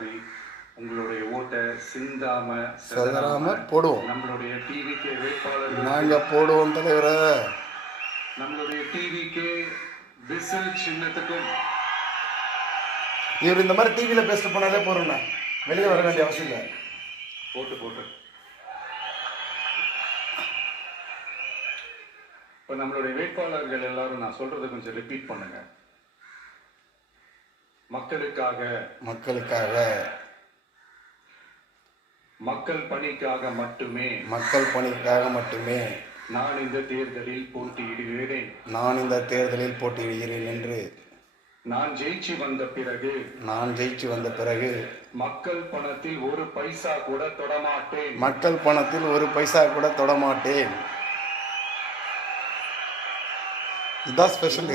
மாதிரி உங்களுடைய ஓட்டை சிந்தாம போடுவோம். நம்மளுடைய டிவிகே வேட்பாளர் நாங்க போடுவோம் தலைவரை. நம்மளுடைய டிவிகே விசில் சின்னத்துக்கும் இவர் இந்த மாதிரி டிவியில் பேசிட்டு போனாலே போறோம்ண்ணா, வெளியே வர வேண்டிய அவசியம் இல்லை. போட்டு இப்போ நம்மளுடைய வேட்பாளர்கள் எல்லாரும் நான் சொல்றதை கொஞ்சம் ரிப்பீட் பண்ணுங்க. மக்களுக்காக மக்கள் பணிக்காக மட்டுமே நான் இந்த தேர்தலில் போட்டியிடுகிறேன் என்று நான் ஜெயிச்சு வந்த பிறகு மக்கள் பணத்தில் ஒரு பைசா கூட தொடமாட்டேன். இதுதான் ஸ்பெஷல்.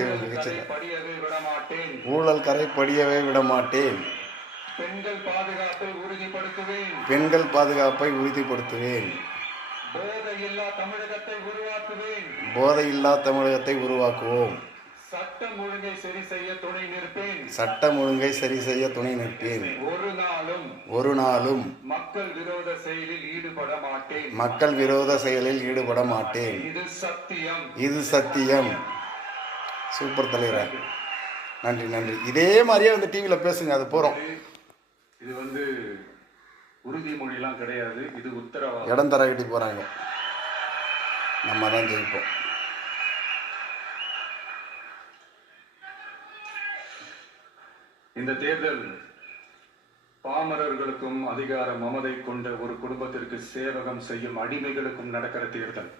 ஊழல் கரை படியவே விடமாட்டேன். பெண்கள் பாதுகாப்பை உறுதிப்படுத்துவேன். போதையில்லா தமிழகத்தை உருவாக்குவோம். சட்டம் ஒழுங்கை சரி செய்ய துணை நிற்பேன். ஒரு நாளும் மக்கள் விரோத செயலில் ஈடுபட மாட்டேன். இது சத்தியம். சூப்பர் தலைவர், நன்றி. இதே மாதிரியே வந்து டிவியில் பேசுங்க, அது போறோம். இது வந்து உறுதிமொழிலாம் கிடையாது, இது உத்தரவாதம். இடம் தரவிட்டு போறாங்க, நம்ம தான் ஜெயிப்போம். இந்த தேர்தல் பாமரர்களுக்கும் அதிகார மமதை கொண்ட ஒரு குடும்பத்திற்கு சேவகம் செய்யும் அடிமைகளுக்கும் நடக்கிற தேர்தல்.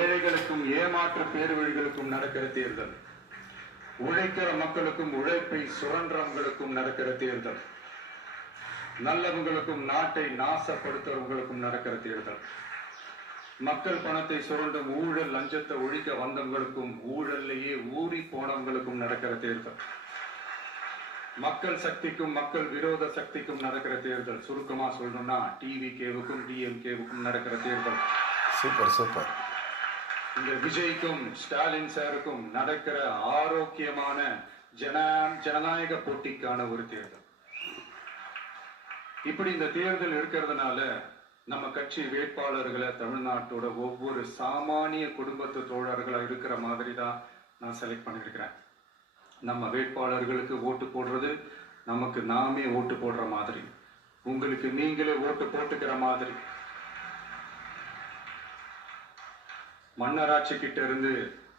ஏழைகளுக்கும் ஏமாற்று பேர்வழிகளுக்கும் நடக்கிற தேர்தல். உழைக்கிற மக்களுக்கும் உழைப்பை சுரண்டவங்களுக்கும் நடக்கிற தேர்தல். நல்லவங்களுக்கும் நாட்டை நாசப்படுத்துறவங்களுக்கும் நடக்கிற தேர்தல். மக்கள் பணத்தை சுரண்டும் ஊழல் லஞ்சத்தை ஒழிக்க வந்தவங்களுக்கும் ஊழல்லையே ஊறி போனவங்களுக்கும் நடக்கிற தேர்தல். மக்கள் சக்திக்கும் மக்கள் விரோத சக்திக்கும் நடக்கிற தேர்தல். சுருக்கமா சொல்லணும்னா டிவிகேவுக்கும் டிஎம்கேவுக்கும் நடக்கிற தேர்தல். சூப்பர். இந்த விஜய்க்கும் ஸ்டாலின் சாருக்கும் நடக்கிற ஆரோக்கியமான ஜனநாயக போட்டிக்கான ஒரு தேர்தல். இப்படி இந்த தேர்தல் இருக்கிறதுனால நம்ம கட்சி வேட்பாளர்களை தமிழ்நாட்டோட ஒவ்வொரு சாமானிய குடும்பத்து தோழர்களா இருக்கிற மாதிரி தான் நான் செலக்ட் பண்ணியிருக்கிறேன். நம்ம வேட்பாளர்களுக்கு ஓட்டு போடுறது நமக்கு நாமே ஓட்டு போடுற மாதிரி, உங்களுக்கு நீங்களே ஓட்டு போட்டுக்கிற மாதிரி. மன்னராட்சி கிட்ட இருந்து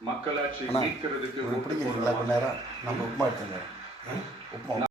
மக்களாட்சி மீட்கிறதுக்கு